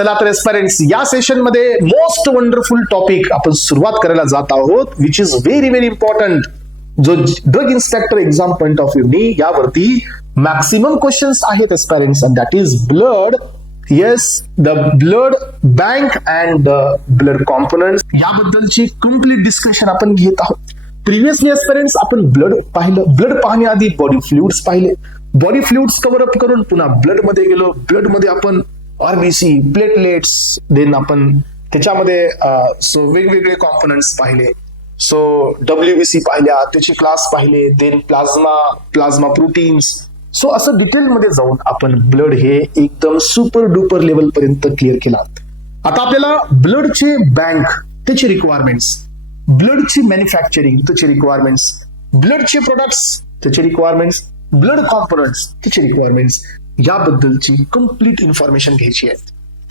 चला तर एस्पायरंट्स, या सेशन मध्ये मोस्ट वंडरफुल टॉपिक आपण सुरुवात करायला जात आहोत, which is very very important. जो drug inspector exam point of view यावरती मॅक्सिमम क्वेश्चन्स आहेत aspirants, and that is blood. Yes, the blood bank and the blood component याबद्दलची कम्प्लीट डिस्कशन आपण घेत आहोत. प्रिव्हियसली एस्पायरंट्स आपण ब्लड पाहिलं. ब्लड पाहण्याआधी बॉडी फ्लुइड्स पाहिले. बॉडी फ्लुइड्स कव्हर अप करून पुन्हा ब्लड मध्ये गेलो. ब्लड मध्ये आपण आरबीसी, प्लेटलेट्स, देन आपण त्याच्यामध्ये सो वेगवेगळे कॉम्पोनंट्स पाहिले. सो डब्ल्यूबीसी पाहिल्या, त्याची क्लास पाहिले, देन प्लाझ्मा प्रोटीन्स. सो असं डिटेलमध्ये जाऊन आपण ब्लड हे एकदम सुपर डुपर लेवल पर्यंत क्लिअर केला. आता आपल्याला ब्लडचे बँक, त्याचे रिक्वायरमेंट्स, ब्लडची मॅन्युफॅक्चरिंग, त्याचे रिक्वायरमेंट्स, ब्लडचे प्रोडक्ट्स, त्याचे रिक्वायरमेंट्स, ब्लड कॉम्पोनंट्स, त्याचे रिक्वायरमेंट्स याबद्दलची कम्प्लीट इन्फॉर्मेशन घ्यायची आहे.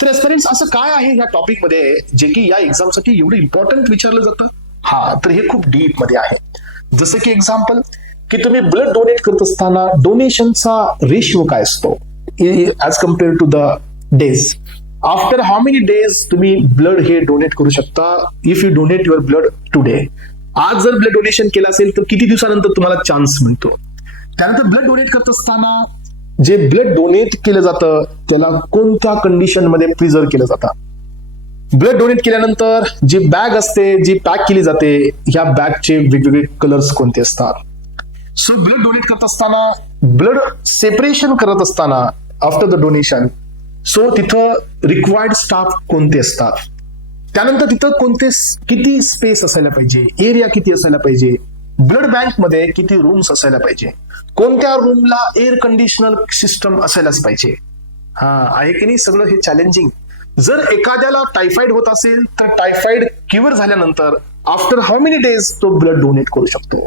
तर एस्पिरंट्स, असं काय आहे या टॉपिक मध्ये जे की या एक्झामसाठी एवढं इम्पॉर्टंट विचारलं जातं? हा, तर हे खूप डीप मध्ये आहे. जसं की एक्झाम्पल, की तुम्ही ब्लड डोनेट करत असताना डोनेशनचा रेशिओ काय असतो as compare to the days. After how many days तुम्ही ब्लड हे डोनेट करू शकता if you donate your blood today. आज जर ब्लड डोनेशन केलं असेल तर किती दिवसानंतर तुम्हाला चान्स मिळतो. त्यानंतर ब्लड डोनेट करत असताना जे ब्लड डोनेट केलं जातं त्याला कोणत्या कंडिशन मध्ये प्रिझर्व केलं जातं. ब्लड डोनेट केल्यानंतर जी बॅग असते, जी पॅक केली जाते, ह्या बॅगचे वेगवेगळे कलर्स कोणते असतात. सो ब्लड डोनेट करत असताना, ब्लड सेपरेशन करत असताना आफ्टर द डोनेशन, सो तिथं रिक्वायर्ड स्टाफ कोणते असतात. त्यानंतर तिथं किती स्पेस असायला पाहिजे, एरिया किती असायला पाहिजे, ब्लड बँक मध्ये किती रूम्स असायला पाहिजे, कोणत्या रूमला एअर कंडिशनर सिस्टम असायलाच पाहिजे. हा आहे की नाही सगळं हे चॅलेंजिंग. जर एखाद्याला टायफॉइड होत असेल तर टायफॉइड क्युअर झाल्यानंतर आफ्टर हाऊ मेनी डेज तो ब्लड डोनेट करू शकतो.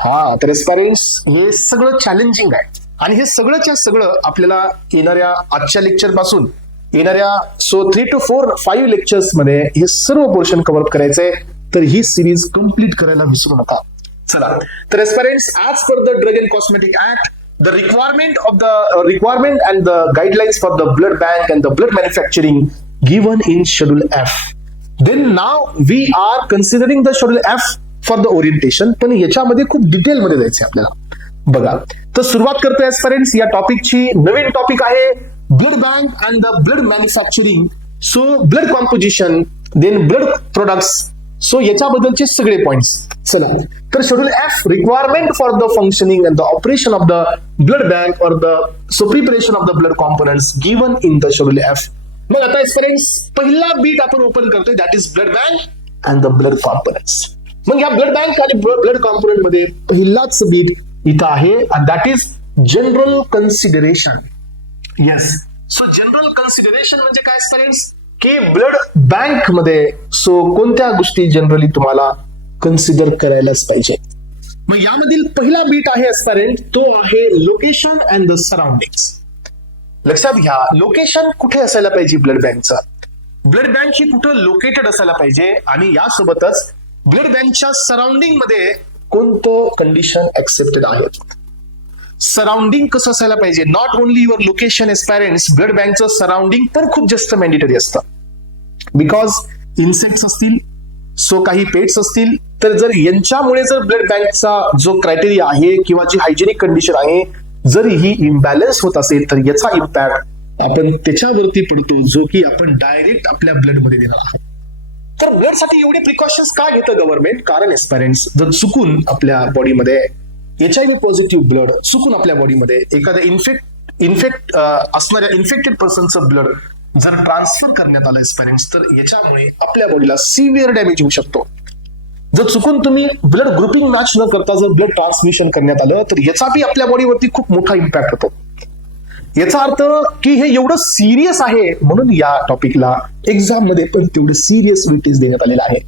हा, तर एस्पिरंट्स, हे सगळं चॅलेंजिंग आहे आणि हे सगळंच्या सगळं आपल्याला येणाऱ्या आजच्या लेक्चर पासून येणाऱ्या 3 to 5 लेक्चर्स मध्ये हे सर्व पोर्शन कव्हर करायचंय. तर ही सिरीज कंप्लीट करायला विसरू नका. चला तर aspirants, as per the drug and cosmetic act, the requirement and the guidelines for the blood bank and the blood manufacturing given in schedule F. Then now we are considering the schedule F for the orientation. पण याच्यामध्ये खूप detail मध्ये जायचं आपल्याला. बघा, तर सुरुवात करतोय एस्पिरंट्स या टॉपिकची. नवीन टॉपिक आहे blood bank and the blood manufacturing. So blood composition, then blood products, so याच्याबद्दलचे सगळे पॉइंट्स. चला तर schedule F, requirement for the functioning and the operation of the blood bank और the preparation of the blood components given in the schedule F. मग आता aspirants, पहिला beat आपण open करतोय, that is blood bank and the blood components. मग या blood bank आणि blood component मध्ये पहिलाच बीट इथं आहे, and that is general consideration. Yes, so general consideration म्हणजे काय एस्पिरंट्स, की ब्लड बँक मध्ये सो कोणत्या गोष्टी जनरली तुम्हाला कन्सिडर करायलाच पाहिजे. मग यामधील पहिला बीट आहे एस्पिरंट, तो आहे लोकेशन अँड द सराउंडिंग्स. लक्षात घ्या, लोकेशन कुठे असायला पाहिजे ब्लड बँकचा. ब्लड बँक ही कुठं लोकेटेड असायला पाहिजे, आणि यासोबतच ब्लड बँकच्या सराउंडिंग मध्ये कोणतं कंडिशन ऍक्सेप्टेड आहेत. सराउंडिंग कसं असायला पाहिजे, not only your location aspirants, blood बँकचं सराउंडिंग पण खूप जास्त मॅन्डेटरी असतं. बिकॉज इन्सेक्ट्स असतील, सो काही पेट्स असतील, तर जर यांच्यामुळे जर ब्लड बँकचा जो क्रायटेरिया आहे किंवा जी हायजेनिक कंडिशन आहे जर ही इम्बॅलन्स होत असेल तर याचा इम्पॅक्ट आपण त्याच्यावरती पडतो, जो की आपण डायरेक्ट आपल्या ब्लड मध्ये देणार आहोत. तर ब्लड साठी एवढे प्रिकॉशन्स का घेतं गव्हर्नमेंट? कारण एस्पिरंट्स, जर चुकून आपल्या बॉडीमध्ये HIV पॉझिटिव्ह ब्लड चुकून आपल्या बॉडीमध्ये एखाद्या असणाऱ्या इन्फेक्टेड पर्सनचं ब्लड जर ट्रान्सफर करण्यात आलं एस्पिरंट्स, तर याच्यामुळे आपल्या बॉडीला सिव्हिअर डॅमेज होऊ शकतो. जर चुकून तुम्ही ब्लड ग्रुपिंग मॅच न करता जर ब्लड ट्रान्समिशन करण्यात आलं तर याचा बी आपल्या बॉडीवरती खूप मोठा इम्पॅक्ट होतो. याचा अर्थ की हे एवढं सिरियस आहे, म्हणून या टॉपिकला एक्झाम मध्ये पण तेवढं सिरियस वेटेज देण्यात आलेलं आहे.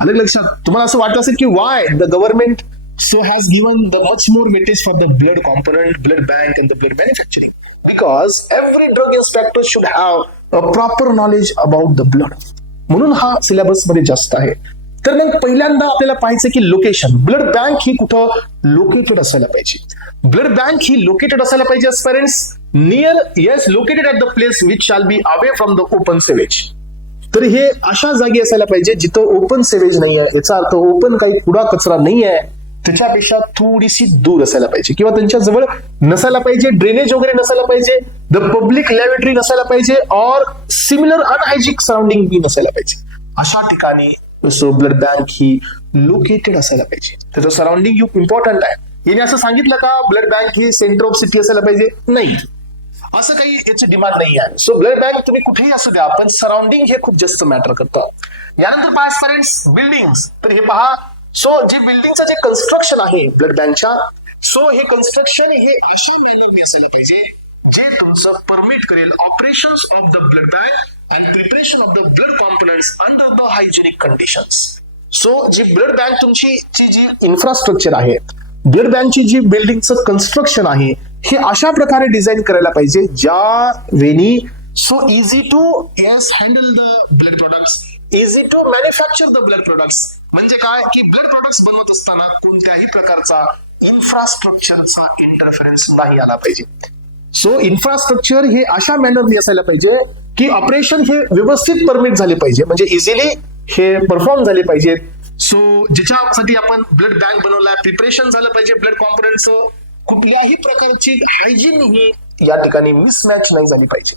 आलं लक्षात? तुम्हाला असं वाटत असेल की why the government so has given the much more weightage for the blood component, blood bank and the blood manufacturing, because every drug inspector should have a proper knowledge about the blood. म्हणून हा syllabus मध्ये जास्त आहे. तर मग पहिल्यांदा आपल्याला पाहायचं की लोकेशन, ब्लड बँक ही कुठं लोकेटेड असायला पाहिजे. ब्लड बँक ही लोकेटेड असायला पाहिजे parents near, yes, located at the place which shall be away from the open sewage. तर हे अशा जागी असायला पाहिजे जिथं ओपन सेवेज नाही आहे, याचा अर्थ ओपन काही कुडा कचरा नाही आहे, त्याच्यापेक्षा थोडीशी दूर असायला पाहिजे, किंवा त्यांच्या जवळ नसायला पाहिजे, ड्रेनेज वगैरे नसायला पाहिजे, द पब्लिक लॅबोरेटरी नसायला पाहिजे, और सिमिलर अनहायजिनिक सराउंडिंग बी नसायला पाहिजे. अशा ठिकाणी सो ब्लड बँक ही लोकेटेड असायला पाहिजे. त्याचं सराउंडिंग इम्पॉर्टंट आहे. याने असं सांगितलं का blood bank he centre of city असायला पाहिजे? नाही, असं काही याची डिमांड नाही आहे. सो ब्लड बँक तुम्ही कुठेही असू द्या, पण सराउंडिंग हे खूप जास्त मॅटर करतं. यानंतर पहा पेरेंट्स बिल्डिंग्स. तर हे पहा, सो जे बिल्डिंगचं जे कन्स्ट्रक्शन आहे ब्लड बँकच्या, सो हे कन्स्ट्रक्शन हे अशा मॅनरने असायला पाहिजे जे तुमचं परमिट करेल operations of the blood bank and preparation of the blood components under the hygienic conditions. So जी ब्लड बँक तुमची जी इन्फ्रास्ट्रक्चर आहे, ब्लड बँकची जी बिल्डिंगचं कन्स्ट्रक्शन आहे, हे अशा प्रकारे डिझाईन करायला पाहिजे ज्या वेनी so easy to handle the blood products, easy to manufacture the blood products. म्हणजे काय की ब्लड प्रोडक्ट्स बनवत असताना कोणत्याही प्रकारचा इन्फ्रास्ट्रक्चरचा इंटरफरन्स नाही आला पाहिजे. सो इन्फ्रास्ट्रक्चर हे अशा मॅनरने असायला पाहिजे की ऑपरेशन हे व्यवस्थित परमिट झाले पाहिजे, म्हणजे इझिली हे परफॉर्म झाले पाहिजेत. सो ज्याच्यासाठी आपण ब्लड बँक बनवलाय, प्रिपरेशन झालं पाहिजे ब्लड कॉम्पोनंटचं, कुठल्याही प्रकारची हायजीन ही या ठिकाणी मिसमॅच नाही झाली पाहिजे.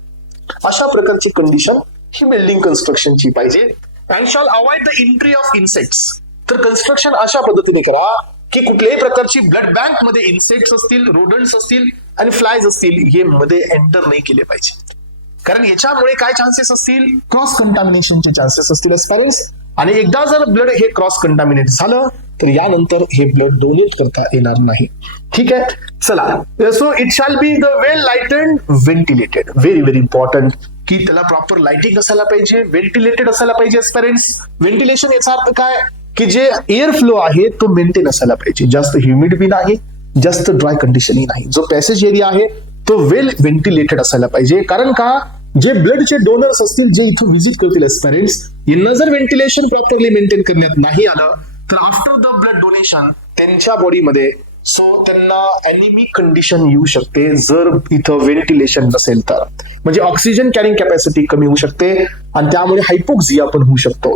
अशा प्रकारची कंडिशन ही बिल्डिंग कन्स्ट्रक्शनची पाहिजे. And shall avoid the entry of insects. तर कन्स्ट्रक्शन अशा पद्धतीने करा की कुठल्याही प्रकारची ब्लड बँक मध्ये इन्सेक्ट्स असतील, रोडंट्स असतील आणि फ्लायज असतील, हे मध्ये एंटर नाही केले पाहिजे. कारण याच्यामुळे काय चान्सेस असतील, क्रॉस कंटामिनेशनचे चान्सेस असतील पेरेंट्स. आणि एकदा जर ब्लड हे क्रॉस कंटामिनेट झालं तर यानंतर हे ब्लड डोनेट करता येणार नाही. ठीक आहे, चला. So it shall be the well lighted ventilated. Very very important की त्याला प्रॉपर लाइटिंग असायला पाहिजे, व्हेंटिलेटेड असायला पाहिजे पेरेंट्स. व्हेंटिलेशन याचा अर्थ काय की जे एअर फ्लो आहे तो मेंटेन असायला पाहिजे, जास्त ह्युमिड बी नाही, जास्त ड्राय कंडिशनही नाही. जो पॅसेज एरिया आहे तो वेल व्हेंटिलेटेड असायला पाहिजे. कारण का जे ब्लडचे डोनर्स असतील, जे इथं व्हिजिट करतील पेरेंट्स, यांना जर व्हेंटिलेशन प्रॉपरली मेंटेन करण्यात नाही आलं तर आफ्टर द ब्लड डोनेशन त्यांच्या बॉडीमध्ये सो त्यांना अॅनिमिक कंडिशन येऊ शकते जर इथं व्हेंटिलेशन नसेल तर. म्हणजे ऑक्सिजन कॅरिंग कॅपॅसिटी कमी होऊ शकते आणि त्यामुळे हायपोक्सिया पण होऊ शकतो.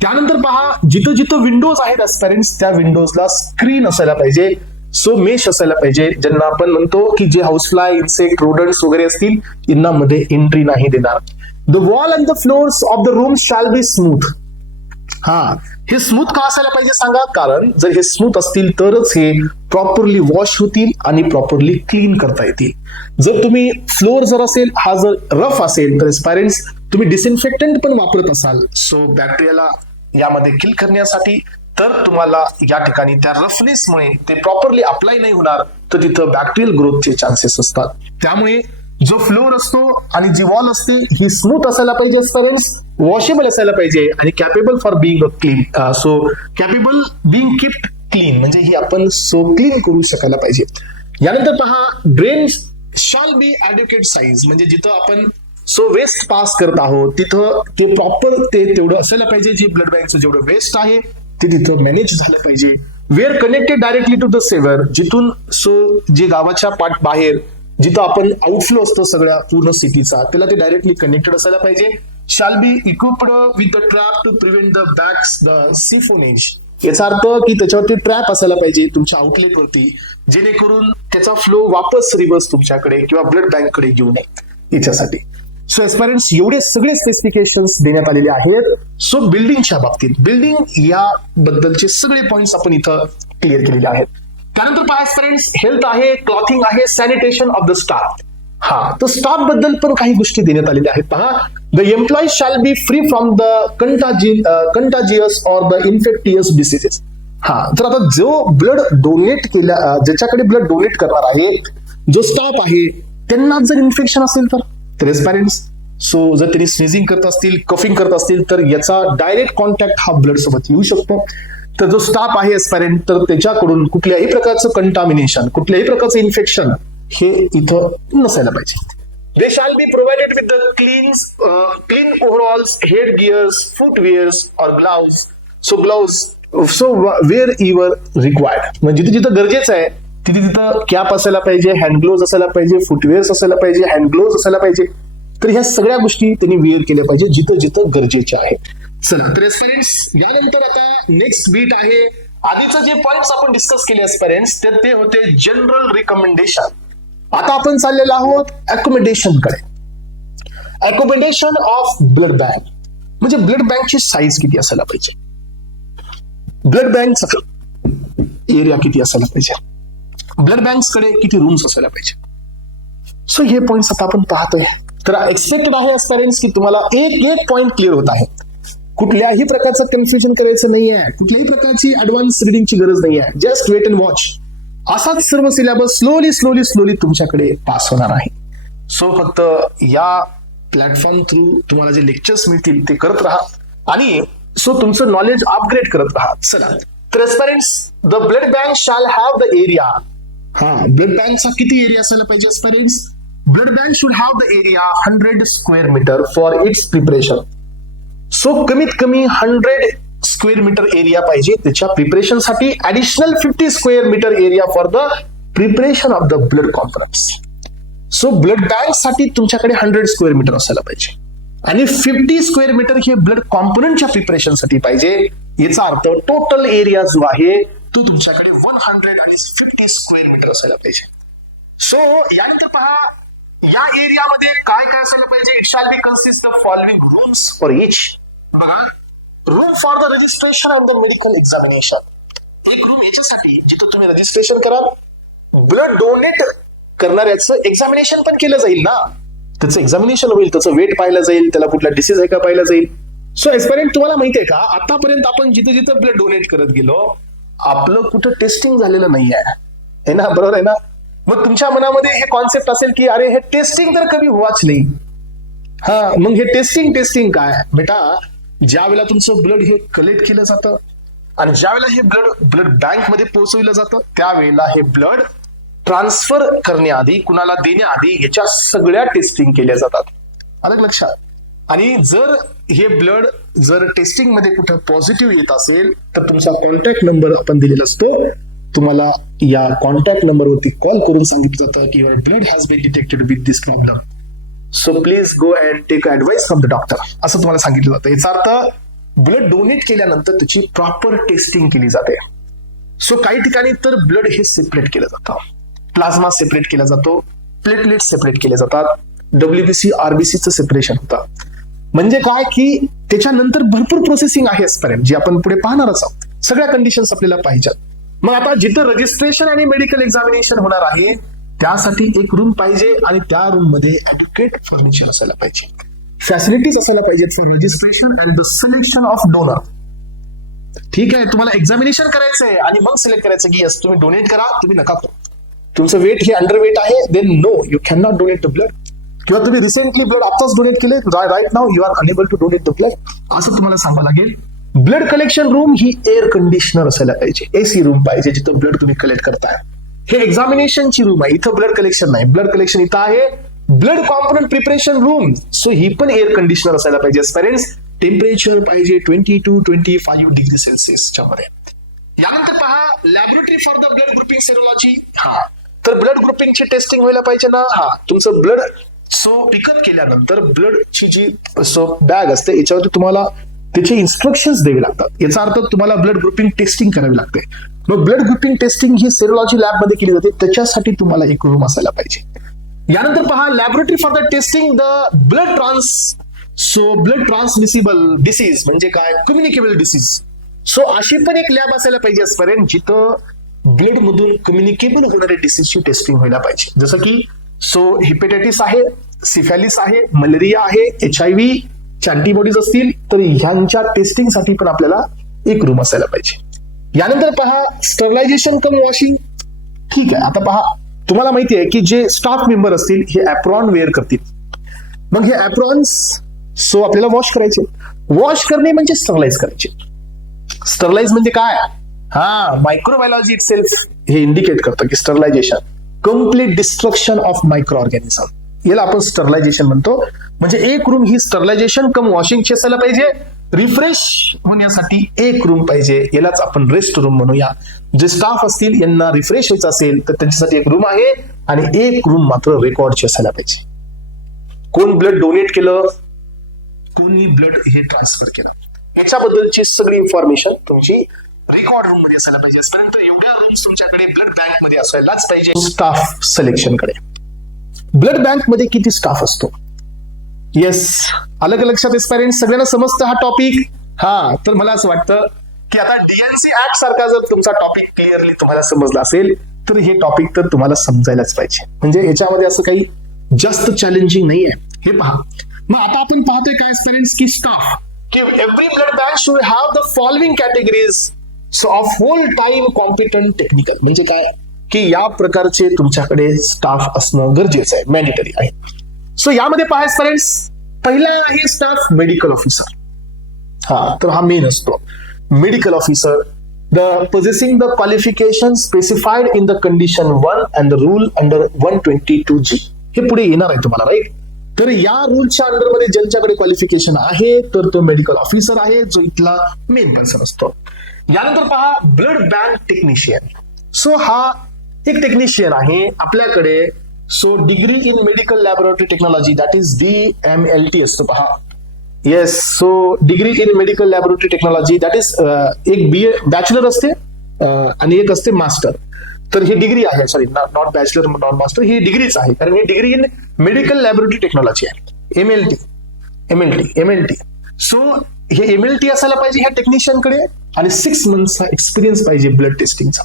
त्यानंतर पहा, जिथं जिथं विंडोज आहेत पेरेंट्स, त्या विंडोजला स्क्रीन असायला पाहिजे. सो मेश असायला पाहिजे, ज्यांना आपण म्हणतो की जे हाऊसफ्लाय, इन्सेक्ट, रोडंट्स वगैरे असतील यांना मध्ये एंट्री नाही देणार. The wall and the floors of the room shall be smooth. हा, हे स्मूथ का असायला पाहिजे सांगा, कारण जर हे स्मूथ असतील तरच हे प्रॉपरली वॉश होतील आणि प्रॉपरली क्लीन करता येतील. जर तुम्ही फ्लोर जर असेल, हा जर रफ असेल तर पेरेंट्स तुम्ही डिसइन्फेक्टंट पण वापरत असाल, सो बॅक्टेरियाला यामध्ये किल करण्यासाठी, तर तुम्हाला या ठिकाणी त्या रफनेसमुळे ते प्रॉपरली अप्लाय नाही होणार, तर तिथं बॅक्टेरियल ग्रोथचे चान्सेस असतात. त्यामुळे जो फ्लोर असतो आणि जी वॉल असते ही स्मूथ असायला पाहिजे पेरेंट्स, वॉशेबल असायला पाहिजे आणि capable for being clean. So capable being kept clean, म्हणजे ही आपण सो क्लीन करू शकायला पाहिजे. यानंतर पहा, ड्रेन शॅल बी ॲड्युकेट साईज. म्हणजे जिथं आपण सो वेस्ट पास करत आहोत तिथं ते प्रॉपर ते तेवढं असायला पाहिजे. जे ब्लड बँकचं जेवढं वेस्ट आहे ते तिथं मॅनेज झालं पाहिजे. Were connected directly to the sewer. जिथून सो जे गावाच्या पाठ बाहेर जिथं आपण आउटफ्लो असतो सगळ्या पूर्ण सिटीचा, त्याला ते डायरेक्टली कनेक्टेड असायला पाहिजे. Shall be equipped with the trap to prevent the backs the siphonage. याचा अर्थ की त्याच्यावरती ट्रॅप असायला पाहिजे तुमच्या आउटलेटवरती, जेणेकरून त्याचा फ्लो वापस रिव्हर्स तुमच्याकडे किंवा ब्लड बँककडे घेऊ नये याच्यासाठी. सो पेरेंट्स एवढे सगळे स्पेसिफिकेशन्स देण्यात आलेले आहेत. सो बिल्डिंगच्या बाबतीत, बिल्डिंग या बद्दलचे सगळे पॉइंट्स आपण इथं क्लिअर केलेले आहेत. त्यानंतर पहा पेरेंट्स, हेल्थ आहे, क्लॉथिंग आहे, सॅनिटेशन ऑफ द स्टाफ. हा, तर स्टाफ बद्दल पण काही गोष्टी देण्यात आलेल्या आहेत. पहा, the employee shall be free from the contagious or the infectious diseases. हा, तर आता जो ब्लड डोनेट केल्या, ज्याच्याकडे ब्लड डोनेट करणार आहे, जो स्टाफ आहे, त्यांना जर इन्फेक्शन असेल तर पेरेंट्स, सो जर त्यांनी स्नीजिंग करत असतील, कफिंग करत असतील, तर याचा डायरेक्ट कॉन्टॅक्ट हा ब्लड सोबत येऊ शकतो. तर जो स्टाफ आहे एस्पायरंट, तर त्याच्याकडून कुठल्याही प्रकारचं कंटामिनेशन, कुठल्याही प्रकारचं इन्फेक्शन हे इथं नसायला पाहिजे. They shall be provided with the clean overalls, head gears, footwears और gloves so gloves, so wear your required, म्हणजे जिथे जिथं गरजेचं आहे तिथे तिथं कॅप असायला पाहिजे, हँड ग्लोव्स असायला पाहिजे, फुटवेअर्स असायला पाहिजे, हँड ग्लोव्स असायला पाहिजे. तर ह्या सगळ्या गोष्टी त्यांनी वेअर केल्या पाहिजे जिथं जिथं गरजेच्या आहे. चला तर एस्पिरंट्स, यानंतर आता नेक्स्ट बीट आहे. आधीचं जे पॉइंट्स आपण डिस्कस केले एस्पिरंट्स ते होते जनरल रिकमेंडेशन. आता आपण चाललेलो आहोत अकोमोडेशन कडे. अकोमोडेशन ऑफ ब्लड बँक म्हणजे ब्लड बँकची साईज किती असायला पाहिजे, ब्लड बँकचा एरिया किती असायला पाहिजे, ब्लड बँक्स कडे किती रूम्स असायला पाहिजे. सो हे पॉइंट्स आता आपण पाहतोय. तर एक्सपेक्टेड आहे एस्पिरंट्स की तुम्हाला एक एक पॉइंट क्लिअर होत आहे. कुठल्याही प्रकारचं कन्फ्युजन करायचं नाहीये, कुठल्याही प्रकारची ऍडव्हान्स रिडिंगची गरज नाहीये. Just wait and watch. असाच सर्व सिलेबस स्लोली तुमच्याकडे पास होणार आहे. सो फक्त या प्लॅटफॉर्म थ्रू तुम्हाला जे लेक्चर्स मिळतील ते करत राहा आणि सो तुमचं नॉलेज अपग्रेड करत राहा. चला तर aspirants, the blood bank shall have the area. हा, ब्लड बँकचा किती एरिया असायला पाहिजे aspirants? Blood bank should have the area 100 square metre for its preparation. So कमीत कमी 100 स्क्वेअर मीटर एरिया पाहिजे त्याच्या प्रिपरेशन साठी. Additional 50 square metre area for the preparation of the blood components. So blood bank साठी तुमच्याकडे 100 square metre असायला पाहिजे आणि 50 स्क्वेअर मीटर हे ब्लड कॉम्पोनंटच्या प्रिपरेशन साठी पाहिजे. याचा अर्थ टोटल एरिया जो आहे तो तुमच्याकडे 150 स्क्वेअर मीटर असायला पाहिजे. सो यानंतर पहा, या एरियामध्ये काय काय असायला पाहिजे? It shall be consist of following rooms for each. बघा, room for the registration of the medical examination. एक रूम याच्यासाठी जिथं तुम्ही रजिस्ट्रेशन कराल, ब्लड डोनेट करणाऱ्याचं एक्झामिनेशन पण केलं जाईल ना, त्याचं एक्झामिनेशन होईल, त्याचं वेट पाहिलं जाईल, त्याला कुठला डिसीज आहे का पाहिलं जाईल. सो एस्पिरंट, तुम्हाला माहितीये का आतापर्यंत आपण जिथं जिथं ब्लड डोनेट करत गेलो आपलं कुठं टेस्टिंग झालेलं नाही आहे ना, बरोबर आहे ना? मग तुमच्या मनामध्ये हे कॉन्सेप्ट असेल की अरे हे टेस्टिंग तर कधी व्हाच नाही. हा, मग हे टेस्टिंग काय बेटा? ज्या वेळेला तुमचं ब्लड हे कलेक्ट केलं जातं आणि ज्या वेळेला हे ब्लड बँक मध्ये पोहोचवलं जातं त्यावेळेला हे ब्लड ट्रान्सफर करण्याआधी, कुणाला देण्याआधी याच्या सगळ्या टेस्टिंग केल्या जातात. अलग लक्षात. आणि जर हे ब्लड जर टेस्टिंग मध्ये कुठं पॉझिटिव्ह येत असेल तर तुमचा कॉन्टॅक्ट नंबर आपण दिलेला असतो. तुम्हाला या कॉन्टॅक्ट नंबरवरती कॉल करून सांगितलं जातं की your blood has been detected with this problem, so please go and take advice from the doctor, असं तुम्हाला सांगितलं जातं. याचा अर्थ ब्लड डोनेट केल्यानंतर त्याची प्रॉपर टेस्टिंग केली जाते. सो काही ठिकाणी तर ब्लड हे सेपरेट केलं जातं, प्लाझ्मा सेपरेट केला जातो, प्लेटलेट सेपरेट केले जातात, WBC RBCचं सेपरेशन होतं. म्हणजे काय की त्याच्यानंतर भरपूर प्रोसेसिंग आहे आजपर्यंत जी आपण पुढे पाहणारच आहोत. सगळ्या कंडिशन्स आपल्याला पाहिजेत. मग आता जिथं रजिस्ट्रेशन आणि मेडिकल एक्झामिनेशन होणार आहे त्यासाठी एक रूम पाहिजे आणि त्या रूम मध्ये ऍडव्होकेट फर्निचर असायला पाहिजे, फॅसिलिटीज असायला पाहिजेत for registration and the selection of donor. ठीक आहे, तुम्हाला एक्झामिनेशन करायचंय आणि मग सिलेक्ट करायचं की यस तुम्ही डोनेट करा, तुम्ही नका करू, तुमचं वेट हे अंडर वेट आहे, then no you can not donate the blood. किंवा तुम्ही रिसेंटली ब्लड आताच डोनेट केले, right now you are unable to donate the blood, असं तुम्हाला सांगावं लागेल. ब्लड कलेक्शन रूम ही एअर कंडिशनर असायला पाहिजे, AC रूम पाहिजे जिथं ब्लड तुम्ही कलेक्ट करताय. हे एक्झामिनेशनची रूम आहे, इथं ब्लड कलेक्शन नाही, ब्लड कलेक्शन इथं आहे. Blood component preparation room, so ही पण एअर कंडिशनर असायला पाहिजे. पेरेंट्स, टेम्परेचर पाहिजे 20 to 25 डिग्री सेल्सिअसच्या मध्ये. यानंतर पहा, laboratory for the blood grouping serology. हा, तर ब्लड ग्रुपिंगची टेस्टिंग व्हायला पाहिजे ना. हा, तुमचं ब्लड सो पिकअप केल्यानंतर ब्लडची जी सो बॅग असते याच्यावरती तुम्हाला त्याचे इन्स्ट्रक्शन्स द्यावे लागतात. याचा अर्थ तुम्हाला ब्लड ग्रुपिंग टेस्टिंग करावी लागते. मग ब्लड ग्रुपिंग टेस्टिंग ही सेरोलॉजी लॅब मध्ये केली जाते, त्याच्यासाठी तुम्हाला एक रूम असायला पाहिजे. यानंतर पहा, laboratory for the testing the blood blood transmissible disease म्हणजे काय? Communicable disease. सो अशी पण एक लॅब असायला पाहिजे आजपर्यंत जिथं ब्लड मधून कम्युनिकेबल होणाऱ्या डिसीजची टेस्टिंग व्हायला पाहिजे. जसं की हेपेटायटिस आहे, सिफॅलिस आहे, मलेरिया आहे, HIV अँटीबॉडीज असतील तर ह्यांच्या टेस्टिंगसाठी पण आपल्याला एक रूम असायला पाहिजे. यानंतर पहा, स्टरलायझेशन कम वॉशिंग. ठीक आहे, आता पहा तुम्हाला माहिती आहे की जे स्टाफ मेंबर असतील हे ऍप्रॉन वेअर करतील. मग हे ऍप्रॉन्स आपल्याला वॉश करायचे. वॉश करणे म्हणजे स्टरलाइज करायचे. स्टरलाइज म्हणजे काय? हा, मायक्रोबायोलॉजी इटसेल्फ हे इंडिकेट करतं की sterilisation complete destruction of micro organism, याला आपण स्टरलायझेशन म्हणतो. म्हणजे एक रूम ही स्टरलायझेशन कम वॉशिंगची असायला पाहिजे. रिफ्रेश होण्यासाठी एक रूम पाहिजे, यालाच आपण रेस्ट रूम म्हणूया. जे स्टाफ असतील यांना रिफ्रेश व्हायचं असेल तर त्यांच्यासाठी एक रूम आहे, आणि एक रूम मात्र रेकॉर्डची असायला पाहिजे. कोण ब्लड डोनेट केलं, कोणी ब्लड हे ट्रान्सफर केलं, याच्याबद्दलची सगळी इन्फॉर्मेशन तुमची रेकॉर्ड रूम मध्ये असायला पाहिजे. आजपर्यंत एवढ्या रूम्स तुमच्याकडे ब्लड बँक मध्ये असायलाच पाहिजे. स्टाफ सिलेक्शन कडे, ब्लड बँक मध्ये किती स्टाफ असतो? येस, अलग लक्षात एस्पायरंट सगळ्यांना समजतं हा टॉपिक? हा, तर मला असं वाटतं की आता डीएनसी ऍक्ट सारखा जर तुमचा टॉपिक क्लिअरली तुम्हाला समजला असेल तर हे टॉपिक तर तुम्हाला समजायलाच पाहिजे. म्हणजे याच्यामध्ये असं काही जास्त चॅलेंजिंग नाही आहे. हे पहा, मग आता आपण पाहतोय काय एस्पायरंट्स की स्टाफ, की every blood bank should have the following categories of whole time competent technical. म्हणजे काय की या प्रकारचे तुमच्याकडे स्टाफ असणं गरजेचं आहे, मॅन्डेटरी आहे. सो यामध्ये पहा एस्पायरंट्स, पहिला आहे स्टाफ मेडिकल ऑफिसर. हा, तर हा मेन असतो medical officer, the possessing the qualification specified in the condition 1 and the rule under 122G. हे पुढे येणार आहे तुम्हाला, राईट? तर या रूलच्या अंडरमध्ये ज्यांच्याकडे क्वालिफिकेशन आहे तर तो मेडिकल ऑफिसर आहे, जो इथला मेन पर्सन असतो. यानंतर पहा ब्लड बँक टेक्निशियन. सो हा एक टेक्निशियन आहे आपल्याकडे. So degree in medical laboratory technology, that is DMLT असतो पहा. Yes, so degree in medical laboratory technology, that is एक BA बॅचलर असते आणि एक असते मास्टर. तर ही डिग्री आहे, sorry not bachelor not master, ही डिग्रीच आहे, कारण ही degree in medical laboratory technology आहे, MLT. सो हे MLT असायला पाहिजे ह्या टेक्निशियनकडे, आणि 6 मंथचा एक्सपिरियन्स पाहिजे ब्लड टेस्टिंगचा,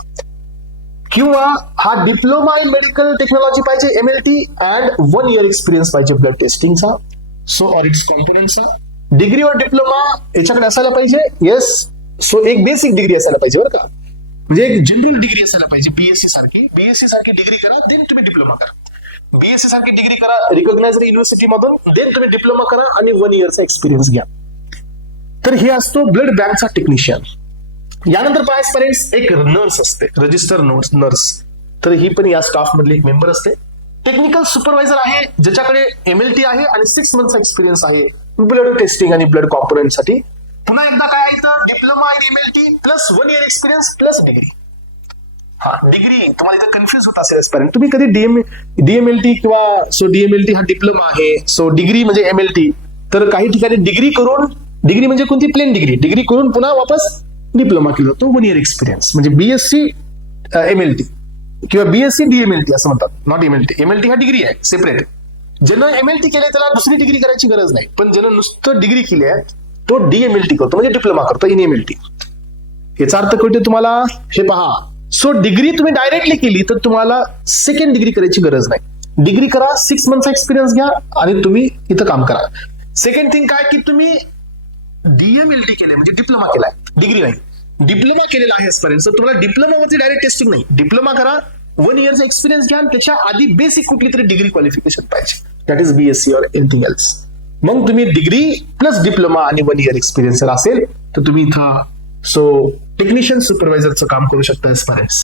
किंवा हा डिप्लोमा इन मेडिकल टेक्नॉलॉजी पाहिजे MLT, अँड 1 year एक्सपिरियन्स पाहिजे ब्लड टेस्टिंगचा. सो और इट्स कॉम्पोनेंटचा डिग्री और डिप्लोमा याच्याकडे असायला पाहिजे. येस, सो एक बेसिक डिग्री असायला पाहिजे बरं का, म्हणजे एक जनरल डिग्री असायला पाहिजे. BSc सारखी डिग्री करा, देन तुम्ही डिप्लोमा करा. BSc सारखी डिग्री करा रिकॉग्नाइज्ड युनिव्हर्सिटी मधून, देन तुम्ही डिप्लोमा करा आणि 1 yearचा एक्सपिरियन्स घ्या. तर हे असतो ब्लड बँकचा टेक्निशियन. यानंतर पाहायचं पेरेंट्स, एक नर्स असते, रजिस्टर नर्स. तर ही पण या स्टाफ मधली एक मेंबर असते. टेक्निकल सुपरवायझर आहे, ज्याच्याकडे MLT आहे आणि 6 मंथचा एक्सपिरियन्स आहे ब्लड टेस्टिंग आणि ब्लड कॉम्पोनेंट साठी. पुन्हा एकदा काय आहे तर diploma in MLT plus 1 year experience plus degree. हा, डिग्री तुम्हाला इथं कन्फ्युज होत असेल एस्पायरंट, तुम्ही कधी DMLT किंवा सो DMLT हा डिप्लोमा आहे, सो डिग्री म्हणजे MLT. तर काही ठिकाणी डिग्री करून, डिग्री म्हणजे कोणती प्लेन डिग्री करून पुन्हा वापस डिप्लोमा केला तो 1 year एक्सपिरियन्स, म्हणजे BSc MLT किंवा BSc DMLT असं म्हणतात, नॉट MLT हा डिग्री आहे सेपरेट. ज्यानं MLT केले त्याला दुसरी डिग्री करायची गरज नाही, पण ज्यानं नुसतं डिग्री केली आहे तो DMLT करतो, म्हणजे डिप्लोमा करतो इन MLT. याचा अर्थ कळतो तुम्हाला? हे पहा, सो डिग्री तुम्ही डायरेक्टली केली तर तुम्हाला सेकंड डिग्री करायची गरज नाही. डिग्री करा, 6 मंथचा एक्सपिरियन्स घ्या आणि तुम्ही इथं काम करा. सेकंड थिंग काय की तुम्ही DMLT केले म्हणजे डिप्लोमा केलाय, डिग्री नाही, डिप्लोमा केलेला आहे आजपर्यंत. तुम्हाला डिप्लोमावरती डायरेक्ट टेस्टिंग नाही, डिप्लोमा करा, 1 yearचा एक्सपिरियन्स घ्या, त्याच्या आधी बेसिक कुठली तरी डिग्री क्वालिफिकेशन पाहिजे, दॅट इज BSc और एनिथिंग एल्स. मग तुम्ही डिग्री प्लस डिप्लोमा आणि 1 year एक्सपिरियन्स असेल तर तुम्ही इथं सो टेक्निशियन सुपरवायझरचं काम करू शकता एस्पायरंट्स.